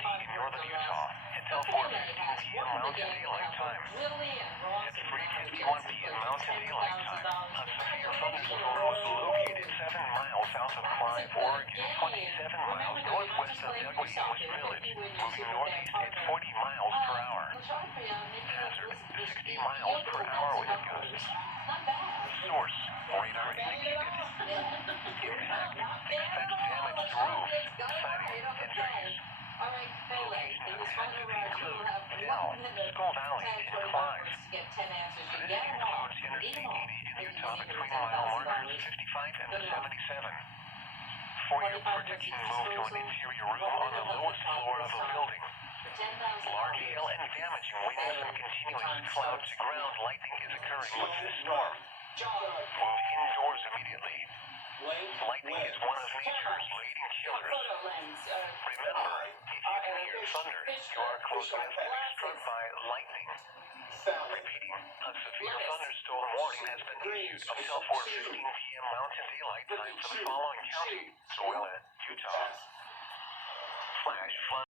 County in northern Utah until 4:15 p.m. Mountain Daylight Time. At 3:51 p.m. Mountain Daylight Time, a severe thunderstorm was located 7 miles south of Clive, Oregon, 27 miles northwest of Douglas Village, moving northeast at 40 miles per hour. Hazard, 60 miles per hour wind gusts. Source, radar indicated. Impact, expect damage to roofs, siding, and trees. Locations intended include Dell, Skull Valley, and Clive. This includes Interstate 80 in Utah between mile markers 55 and 77. For your protection, move to an interior room on the lowest floor of a building. Large hail and damaging winds and continuous cloud-to-ground lightning is occurring with this storm. Move indoors immediately. Lightning is one of nature's leading killers. Remember, if you can hear thunder, you are close enough to be struck by lightning. Repeating, a severe thunderstorm warning has been issued until 4:15 p.m. Mountain Daylight Time for the following county: Utah. Flash flood.